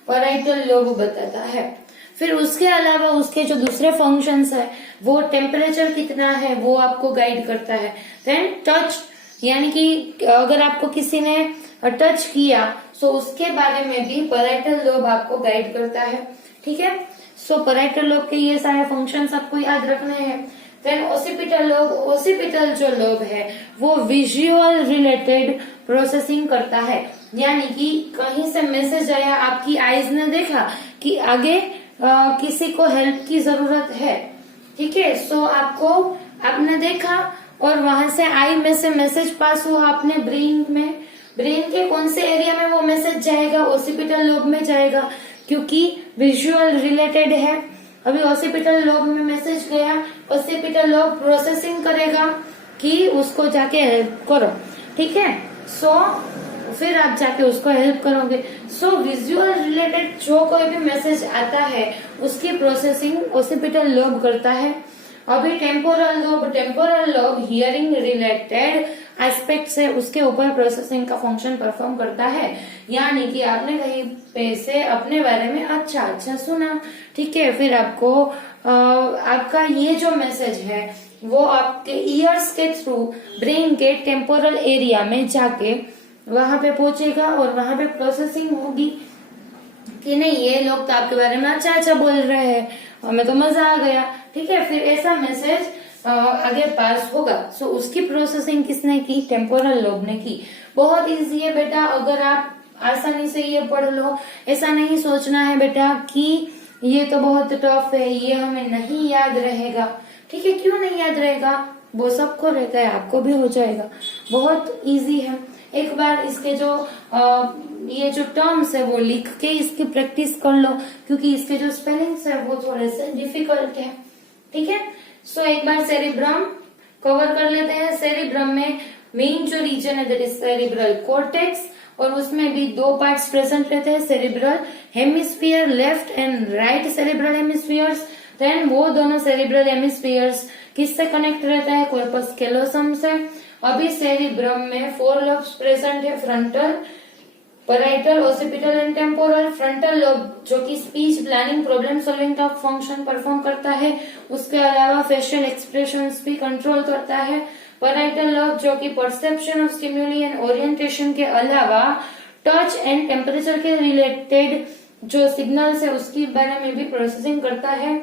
पैराइटल लोब बताता है। फिर उसके अलावा उसके जो दूसरे फंक्शंस है वो टेम्परेचर कितना है वो आपको गाइड करता है। देन टच यानी कि अगर आपको किसी ने टच किया सो उसके बारे में भी पैराइटल लोब आपको गाइड करता है। ठीक है। सो पैराइटल लोब के ये सारे फंक्शंस आपको याद रखने हैं। Then occipital lobe. ओसिपिटल जो लोब है वो विजुअल रिलेटेड प्रोसेसिंग करता है, यानी कि कहीं से मैसेज आया, आपकी आईज ने देखा कि आगे किसी को हेल्प की जरूरत है। ठीक है। सो आपने देखा और वहां से आई में से मैसेज पास हुआ आपने ब्रेन में। ब्रेन के कौन से एरिया में वो मैसेज जाएगा? ओसिपिटल लोब में जाएगा, क्योंकि विजुअल रिलेटेड है। अभी ओसिपिटल लोब में मैसेज गया, ओसिपिटल लोब प्रोसेसिंग करेगा कि उसको जाके हेल्प करो। ठीक है। सो फिर आप जाके उसको हेल्प करोगे। सो विजुअल रिलेटेड जो कोई भी मैसेज आता है उसकी प्रोसेसिंग ओसिपिटल लोब करता है। अभी temporal lobe hearing related aspect से उसके ऊपर प्रोसेसिंग का फंक्शन परफॉर्म करता है, यानी कि आपने कहीं पे से अपने बारे में अच्छा सुना। ठीक है। फिर आपको आपका ये जो मैसेज है वो आपके ईयर्स के थ्रू ब्रेन के टेम्पोरल एरिया में जाके वहां पे पहुंचेगा और वहां पे प्रोसेसिंग होगी कि नहीं, ये लोग तो आपके बारे में अच्छा बोल रहे हैं, हमें तो मजा आ गया। ठीक है। फिर ऐसा मैसेज आगे पास होगा। सो उसकी प्रोसेसिंग किसने की? टेम्पोरल लोब ने की। बहुत इजी है बेटा, अगर आप आसानी से ये पढ़ लो। ऐसा नहीं सोचना है बेटा कि ये तो बहुत टफ है, ये हमें नहीं याद रहेगा। ठीक है। क्यों नहीं याद रहेगा? वो सबको रहता है, आपको भी हो जाएगा। बहुत इजी है। एक बार इसके जो ये जो टर्म्स है वो लिख के इसकी प्रैक्टिस कर लो, क्योंकि इसके जो स्पेलिंग्स है वो थोड़े से डिफिकल्ट है। ठीक है। सो एक बार सेरिब्रम कवर कर लेते हैं। सेरिब्रम में मेन जो रीजन है दैट इज सेरिब्रल कॉर्टेक्स, और उसमें भी दो पार्ट्स प्रेजेंट रहते हैं, cerebral hemisphere, left and right cerebral hemispheres. Then वो दोनों सेरिब्रल हेमिस्फीयर्स किससे कनेक्ट रहता है? कॉर्पस कैलोसम से। अभी सेरिब्रम में 4 लोब्स प्रेजेंट है, frontal, parietal, occipital and temporal. Frontal lobe जो कि स्पीच, प्लानिंग, प्रॉब्लम सॉल्विंग का फंक्शन परफॉर्म करता है, उसके अलावा फेशियल एक्सप्रेशंस भी कंट्रोल करता है। पैराइटल लोब जो कि perception of stimuli and orientation के अलावा टच एंड टेम्परेचर के रिलेटेड जो सिग्नल्स है उसके बारे में भी प्रोसेसिंग करता है।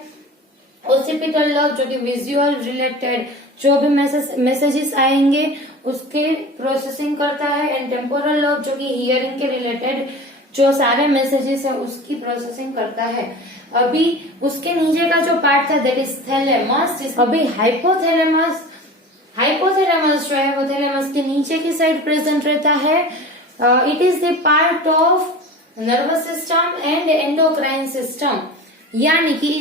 ओसिपिटल लोब जो कि विजुअल रिलेटेड जो भी मैसेजेस आएंगे उसके प्रोसेसिंग करता है। एंड टेम्पोरल लोब जो कि हियरिंग के रिलेटेड जो सारे मैसेजेस है उसकी प्रोसेसिंग करता है। अभी उसके नीचे का जो पार्ट था दैट इज थैलेमस। अभी हाइपोथैलेमस जो है वो थैलेमस के नीचे की साइड प्रेजेंट रहता है। It is the part of nervous system and endocrine system. यानी कि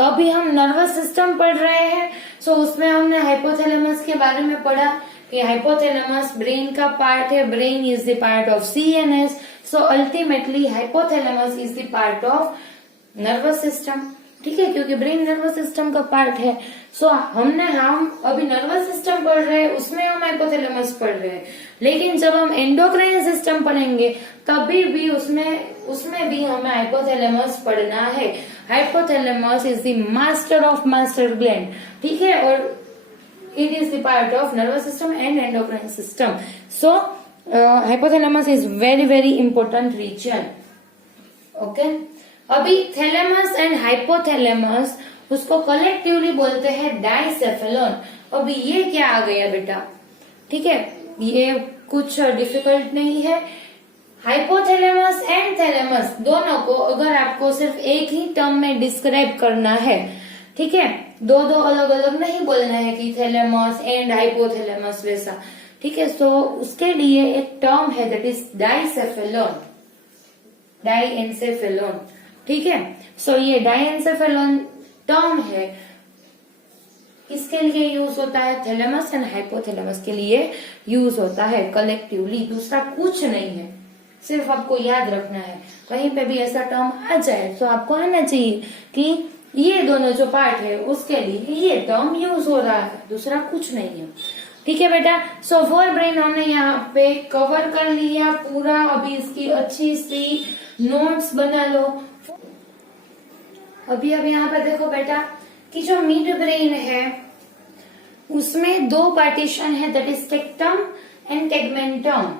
अभी हम नर्वस सिस्टम पढ़ रहे हैं, सो उसमें हमने हाइपोथैलेमस के बारे में पढ़ा कि हाइपोथैलेमस ब्रेन का पार्ट है, brain is the part of CNS, so ultimately hypothalamus is the part of nervous system. ठीक है, क्योंकि ब्रेन नर्वस सिस्टम का पार्ट है। सो हम अभी नर्वस सिस्टम पढ़ रहे हैं, उसमें हम हाइपोथैलेमस पढ़ रहे हैं, लेकिन जब हम एंडोक्राइन सिस्टम पढ़ेंगे तभी भी उसमें भी हमें हाइपोथैलेमस पढ़ना है। Hypothalamus is the master of master gland. ठीक है, और it is the part of nervous system and endocrine system. So hypothalamus is very very important region. Okay, अभी थैलेमस एंड हाइपोथैलेमस उसको कलेक्टिवली बोलते हैं डाइसेफेलॉन। अभी ये क्या आ गया बेटा? ठीक है, ये कुछ डिफिकल्ट नहीं है। हाइपोथैलेमस एंड थैलेमस दोनों को अगर आपको सिर्फ एक ही टर्म में डिस्क्राइब करना है, ठीक है, दो अलग अलग नहीं बोलना है कि थैलेमस एंड हाइपोथैलेमस वैसा। ठीक है, सो उसके लिए एक टर्म है दैट इज डाइसेफेलॉन, डाइएन्सेफेलॉन। ठीक है, सो ये डाइएन्सेफेलॉन टर्म है, किसके लिए यूज होता है? थैलेमस एंड हाइपोथैलेमस के लिए यूज होता है कलेक्टिवली, दूसरा कुछ नहीं है। सिर्फ आपको याद रखना है, कहीं पे भी ऐसा टर्म आ जाए तो आपको आना चाहिए कि ये दोनों जो पार्ट है उसके लिए ये टर्म यूज हो रहा है, दूसरा कुछ नहीं है। ठीक है बेटा, सो फोर ब्रेन हमने यहाँ पे कवर कर लिया पूरा। अभी इसकी अच्छी सी नोट्स बना लो। अभी यहाँ पे देखो बेटा कि जो मिड ब्रेन है उसमें दो पार्टीशन है, that is tectum and tegmentum.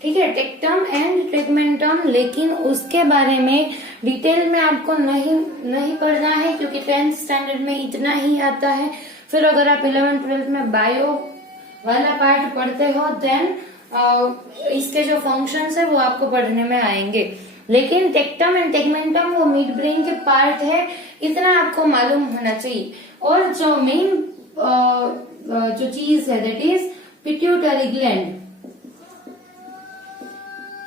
ठीक है, टेक्टम एंड टेगमेंटम, लेकिन उसके बारे में डिटेल में आपको नहीं पढ़ना है क्योंकि 10th स्टैंडर्ड में इतना ही आता है। फिर अगर आप 11th 12th में बायो वाला पार्ट पढ़ते हो देन इसके जो फंक्शंस है वो आपको पढ़ने में आएंगे। लेकिन टेक्टम एंड टेगमेंटम वो मिड ब्रेन के पार्ट है, इतना आपको मालूम होना चाहिए। और जो मेन जो चीज है दैट इज पिट्यूटरी ग्लैंड,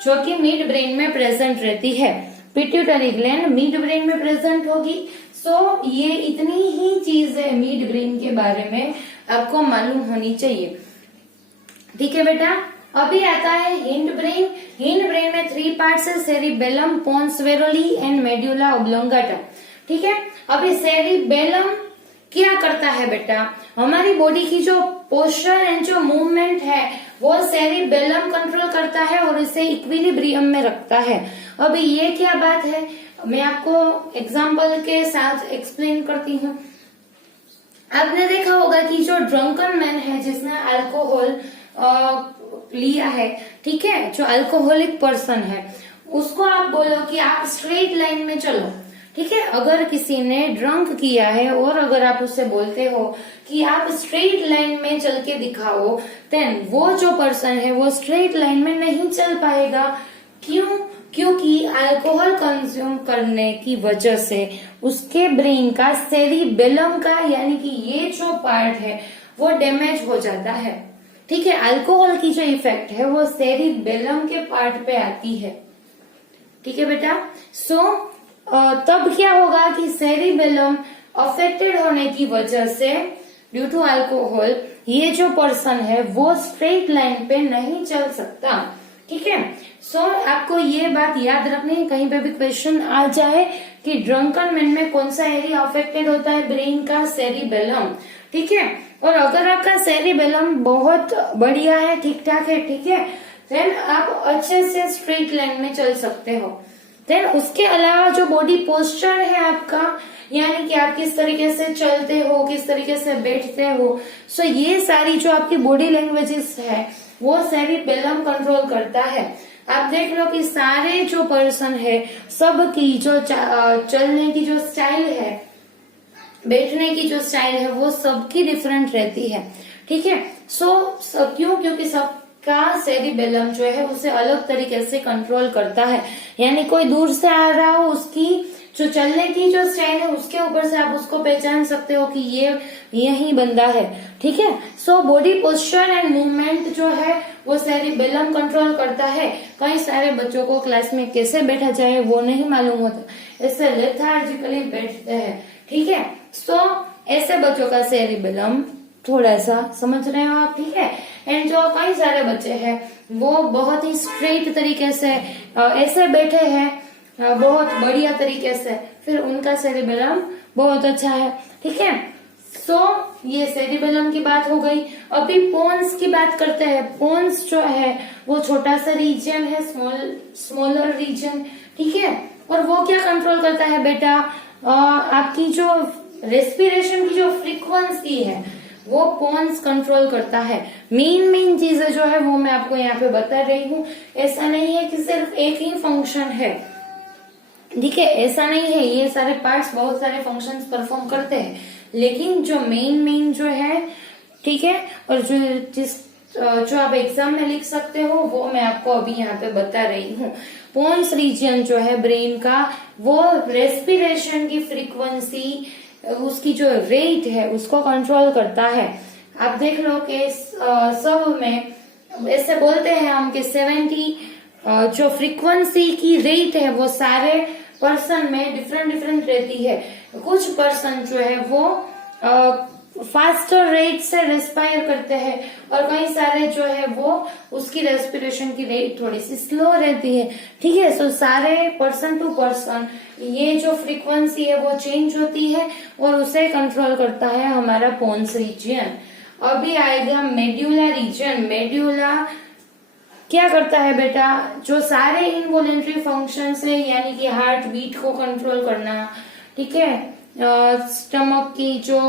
जो कि मिड ब्रेन में प्रेजेंट रहती है। पिट्यूटरी ग्लैंड मिड ब्रेन में प्रेजेंट होगी। सो ये इतनी ही चीज है मिड ब्रेन के बारे में आपको मालूम होनी चाहिए। ठीक है बेटा, अभी आता है हिंड ब्रेन। हिंड ब्रेन में 3 पार्ट्स है, सेरिबेलम, पोन्स वेरोली एंड मेड्यूला ऑब्लोंगाटा। ठीक है, अभी सेरिबेलम क्या करता है बेटा? हमारी बॉडी की जो पोस्चर एंड जो मूवमेंट है वो सेरिबेलम कंट्रोल करता है और इसे इक्विलिब्रियम में रखता है। अभी ये क्या बात है, मैं आपको एग्जाम्पल के साथ एक्सप्लेन करती हूँ। आपने देखा होगा कि जो ड्रंकन मैन है जिसने अल्कोहल लिया है, ठीक है, जो अल्कोहलिक पर्सन है, उसको आप बोलो कि आप स्ट्रेट लाइन में चलो। ठीक है, अगर किसी ने ड्रंक किया है और अगर आप उससे बोलते हो कि आप स्ट्रेट लाइन में चल के दिखाओ, देन वो जो पर्सन है वो स्ट्रेट लाइन में नहीं चल पाएगा। क्यों? क्योंकि अल्कोहल कंज्यूम करने की वजह से उसके ब्रेन का सेरिबेलम का यानी कि ये जो पार्ट है वो डैमेज हो जाता है। ठीक है, अल्कोहल की जो इफेक्ट है वो सेरिबेलम के पार्ट पे आती है। ठीक है बेटा, सो तब क्या होगा कि सेरिबेलम अफेक्टेड होने की वजह से ड्यू टू अल्कोहल ये जो पर्सन है वो स्ट्रेट लाइन पे नहीं चल सकता। ठीक है, सो आपको ये बात याद रखनी है, कहीं पे भी क्वेश्चन आ जाए कि ड्रंकन मैन में कौन सा एरिया अफेक्टेड होता है, ब्रेन का सेरिबेलम। ठीक है, और अगर आपका सेरिबेलम बहुत बढ़िया है, ठीक ठाक है, ठीक है, देन आप अच्छे से स्ट्रेट लाइन में चल सकते हो। देन उसके अलावा जो बॉडी पोस्चर है आपका, यानी कि आप किस तरीके से चलते हो, किस तरीके से बैठते हो, सो ये सारी जो आपकी बॉडी लैंग्वेजेस है वो सेरिबेलम कंट्रोल करता है। आप देख लो कि सारे जो पर्सन है सबकी जो चलने की जो स्टाइल है, बैठने की जो स्टाइल है वो सबकी डिफरेंट रहती है। ठीक है, सो क्यों? क्योंकि सबका सेरिबेलम जो है उसे अलग तरीके से कंट्रोल करता है। यानी कोई दूर से आ रहा हो, उसकी जो चलने की जो स्टाइल है उसके ऊपर से आप उसको पहचान सकते हो कि ये यही बंदा है, ठीक है। So body posture and movement जो है वो सेरिबेलम कंट्रोल करता है। कई सारे बच्चों को क्लास में कैसे बैठा जाए वो नहीं मालूम होता, ऐसे लेथार्जिकली बैठते हैं, ठीक है। सो ऐसे बच्चों का सेरिबेलम थोड़ा सा समझ रहे हो आप, ठीक है। एंड जो कई सारे बच्चे हैं वो बहुत ही स्ट्रेट तरीके से ऐसे बैठे हैं, बहुत बढ़िया तरीके से, फिर उनका सेरिबेलम बहुत अच्छा है, ठीक है। सो ये सेरिबेलम की बात हो गई। अभी पोन्स की बात करते हैं। पोन्स जो है वो छोटा सा रीजन है, स्मॉलर रीजन, ठीक है। और वो क्या कंट्रोल करता है बेटा, आपकी जो रेस्पिरेशन की जो फ्रीक्वेंसी है वो पोन्स कंट्रोल करता है। मेन चीजें जो है वो मैं आपको यहाँ पे बता रही हूँ। ऐसा नहीं है कि सिर्फ एक ही फंक्शन है, ठीक है, ऐसा नहीं है। ये सारे पार्ट्स बहुत सारे फंक्शंस परफॉर्म करते हैं, लेकिन जो मेन जो है, ठीक है, और जो आप एग्जाम में लिख सकते हो वो मैं आपको अभी यहाँ पे बता रही हूँ। पोन्स रीजन जो है ब्रेन का वो रेस्पिरेशन की फ्रीक्वेंसी, उसकी जो रेट है उसको कंट्रोल करता है। आप देख लो कि सब में ऐसे बोलते हैं हम कि 70 जो फ्रीक्वेंसी की रेट है वो सारे पर्सन में डिफरेंट रहती है। कुछ पर्सन जो है वो फास्टर रेट से रेस्पायर करते हैं और कई सारे जो है वो उसकी रेस्पिरेशन की रेट थोड़ी सी स्लो रहती है, ठीक है। सो सारे पर्सन टू पर्सन ये जो फ्रीक्वेंसी है वो चेंज होती है और उसे कंट्रोल करता है हमारा पोन्स रीजन। अभी आएगा मेड्यूला रीजन। मेड्यूला क्या करता है बेटा, जो सारे इनवॉलेंट्री फंक्शंस है यानी कि हार्ट बीट को कंट्रोल करना, ठीक है, स्टमक की जो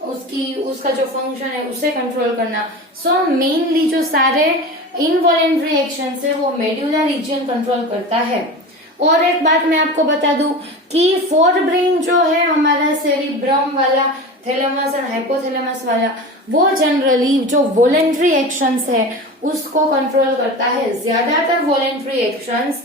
उसका जो फंक्शन है उसे कंट्रोल करना। सो मेनली जो सारे इनवॉलेंट्री एक्शंस है वो मेड्यूला रीजन कंट्रोल करता है। और एक बात मैं आपको बता दूं कि फोर ब्रेन जो है हमारा सेरिब्रम वाला, थैलेमस और हाइपोथैलेमस वाला, वो जनरली जो वॉलेंट्री एक्शंस है उसको कंट्रोल करता है। ज्यादातर वॉलेंट्री एक्शंस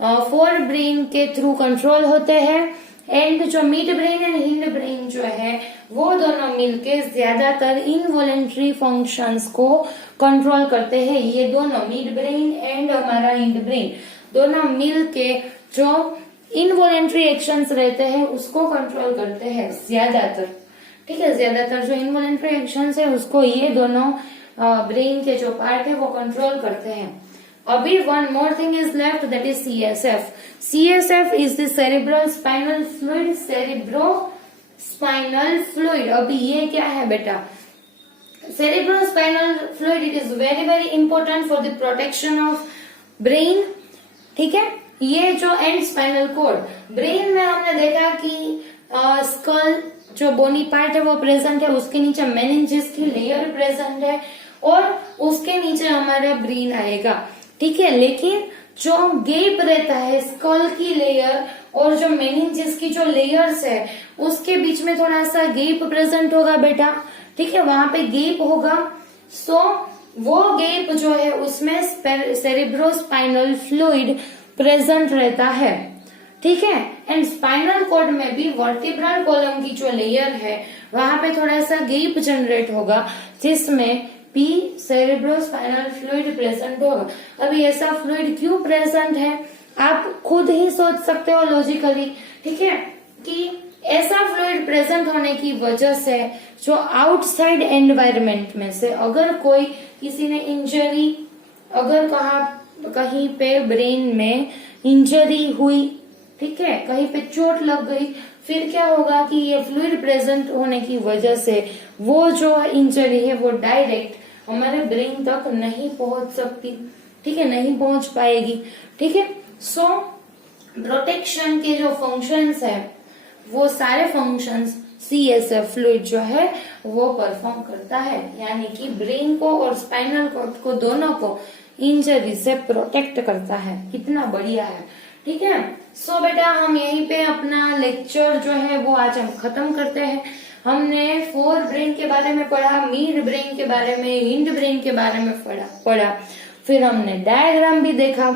फोर ब्रेन के थ्रू कंट्रोल होते हैं। एंड जो mid brain and hind brain जो है वो दोनों मिलके ज्यादातर इनवॉलेंट्री फंक्शंस को कंट्रोल करते हैं। ये दोनों मिड ब्रेन एंड हमारा हिंड ब्रेन दोनों मिलके जो इनवॉलेंट्री एक्शंस रहते हैं उसको कंट्रोल करते हैं ज्यादातर, ठीक है। ज्यादातर जो इनवॉलेंट्री एक्शंस है उसको ये दोनों ब्रेन के जो पार्ट है वो कंट्रोल करते हैं। अभी one more thing is left, that is CSF. CSF is the cerebral spinal fluid, cerebro spinal fluid. अभी ये क्या है बेटा, cerebro spinal fluid, it is very important for the protection of brain, ठीक है। ये जो एंड स्पाइनल कॉर्ड, ब्रेन में हमने देखा कि स्कल जो बोनी पार्ट है वो प्रेजेंट है, उसके नीचे मेनिंजेस की लेयर प्रेजेंट है और उसके नीचे हमारा ब्रेन आएगा, ठीक है। लेकिन जो गैप रहता है स्कल की लेयर और जो मेनिंजेस की जो लेयर्स है उसके बीच में थोड़ा सा गैप प्रेजेंट होगा बेटा, ठीक है, वहां पे गैप होगा। सो वो गैप जो है उसमें सेरिब्रोस्पाइनल फ्लूइड प्रेजेंट रहता है, ठीक है। एंड स्पाइनल कॉर्ड में भी वर्टिब्रल कॉलम की जो लेयर है वहां पे थोड़ा सा गैप जनरेट होगा जिसमें पी सेरिब्रोस्पाइनल फ्लूइड प्रेजेंट होगा। अभी ऐसा फ्लूइड क्यों प्रेजेंट है आप खुद ही सोच सकते हो लॉजिकली, ठीक है, कि ऐसा फ्लूइड प्रेजेंट होने की वजह से जो आउटसाइड एनवायरमेंट में से अगर कोई किसी ने इंजरी, अगर कहीं पे ब्रेन में इंजरी हुई, ठीक है, कहीं पे चोट लग गई, फिर क्या होगा कि ये फ्लूइड प्रेजेंट होने की वजह से वो जो इंजरी है वो डायरेक्ट हमारे ब्रेन तक नहीं पहुंच सकती, ठीक है, नहीं पहुंच पाएगी, ठीक है। सो प्रोटेक्शन के जो फंक्शंस है वो सारे फंक्शंस CSF फ्लूइड जो है वो परफॉर्म करता है, यानी कि ब्रेन को और स्पाइनल कॉर्ड को दोनों को इंजरी से प्रोटेक्ट करता है। कितना बढ़िया है, ठीक है। सो बेटा हम यहीं पे अपना लेक्चर जो है वो आज हम खत्म करते हैं। हमने फोर ब्रेन के बारे में पढ़ा, मिड ब्रेन के बारे में, हिंड ब्रेन के बारे में पढ़ा, फिर हमने डायग्राम भी देखा,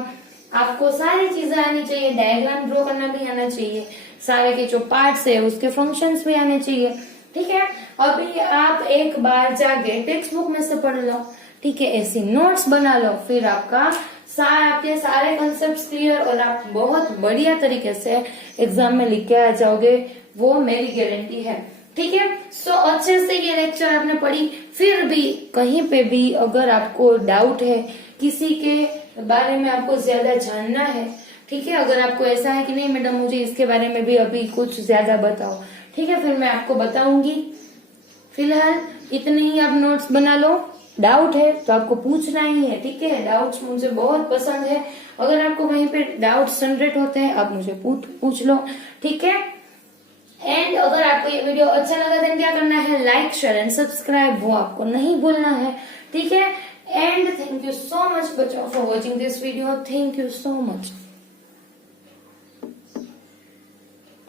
आपको सारी चीजें आनी चाहिए, डायग्राम ड्रॉ करना भी आना चाहिए, सारे के जो पार्ट्स है उसके फंक्शंस भी आने चाहिए। ठीक है, अभी आप एक बार जाके टेक्स्ट बुक में से पढ़ लो, ठीक है, ऐसी नोट्स बना लो, फिर आपके सारे कंसेप्ट क्लियर और आप बहुत बढ़िया तरीके से एग्जाम में लिख के आ जाओगे, वो मेरी गारंटी है। ठीक है, सो अच्छे से ये लेक्चर आपने पढ़ी। फिर भी कहीं पे भी अगर आपको डाउट है, किसी के बारे में आपको ज्यादा जानना है, ठीक है, अगर आपको ऐसा है कि नहीं मैडम मुझे इसके बारे में भी अभी कुछ ज्यादा बताओ, ठीक है, फिर मैं आपको बताऊंगी। फिलहाल इतने ही आप नोट्स बना लो। डाउट है तो आपको पूछना ही है, ठीक है, डाउट्स मुझे बहुत पसंद है। अगर आपको कहीं पे डाउट्स जनरेट होते हैं आप मुझे पूछ लो, ठीक है। एंड अगर आपको ये वीडियो अच्छा लगा देन क्या करना है, लाइक शेयर एंड सब्सक्राइब, वो आपको नहीं भूलना है, ठीक है। And thank you so much बच्चों for watching this video, thank you so much.